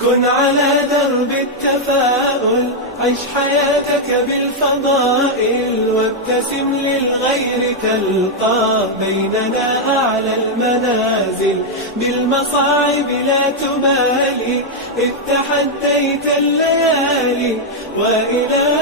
كن على درب التفاؤل، عش حياتك بالفضائل، وابتسم للغير تلقى بيننا أعلى المنازل. بالمصاعب لا تبالي، إذ تحديت الليالي، وإلى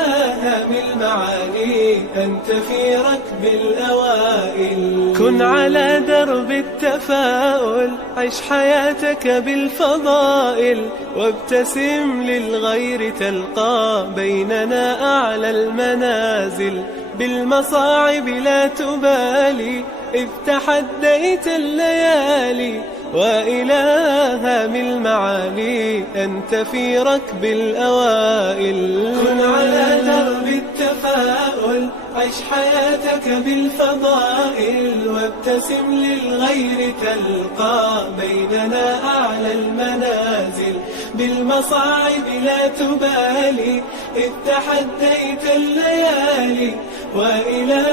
من المعالي أنت في ركب الأوائل. كن على درب التفاؤل، عش حياتك بالفضائل، وابتسم للغير تلقى بيننا أعلى المنازل. بالمصاعب لا تبالي، إذ تحديت الليالي، وإلى من المعالي أنت في ركب الأوائل. كن على درب التفاؤل، عش حياتك بالفضائل، وابتسم للغير تلقى بيننا أعلى المنازل. بالمصاعب لا تبالي، إذ تحديت الليالي، وإلى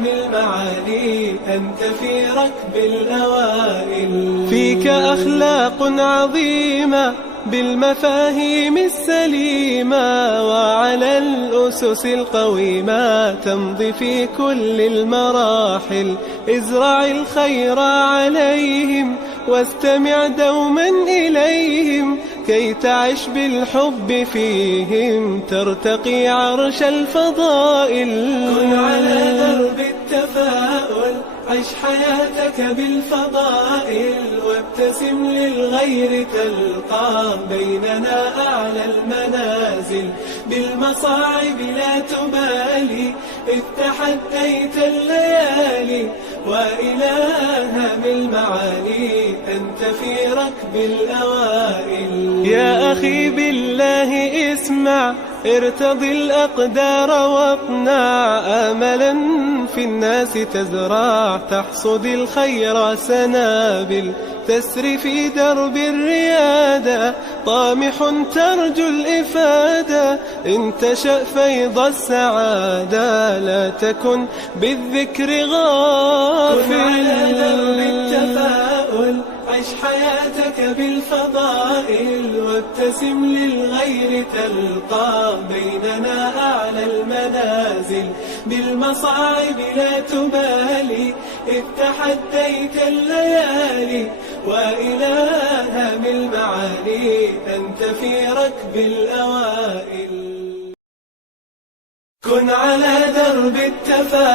من المعالي أنت في ركب الأوائل. فيك أخلاق عظيمة بالمفاهيم السليمة، وعلى الأسس القويمة تمضي في كل المراحل. ازرع الخير عليهم، واستمع دوما إليهم، كي تعش بالحب فيهم ترتقي عرش الفضائل. كن على درب التفاؤل، عش حياتك بالفضائل، وابتسم للغير تلقى بيننا أعلى المنازل. بالمصاعب لا تبالي، إذ تحديت الليالي، وإلى من المعالي أنت في ركب الأوائل. يا أخي بالله اسمع، ارتضي الأقدار واقنع، آملا في الناس تزرع، تحصد الخير سنابل. تسري في درب الريادة، طامح ترجو الإفادة، إن تشأ فيض السعادة، لا تكن بالذكر غافل. كن على درب التفاؤل، عش حياتك بالفضائل، وابتسم للغير تلقى بيننا أعلى المنازل. بالمصاعب لا تبالي، إذ تحديت الليالي، وإلى من المعالي أنت في ركب الأوائل. كن على درب التفاؤل.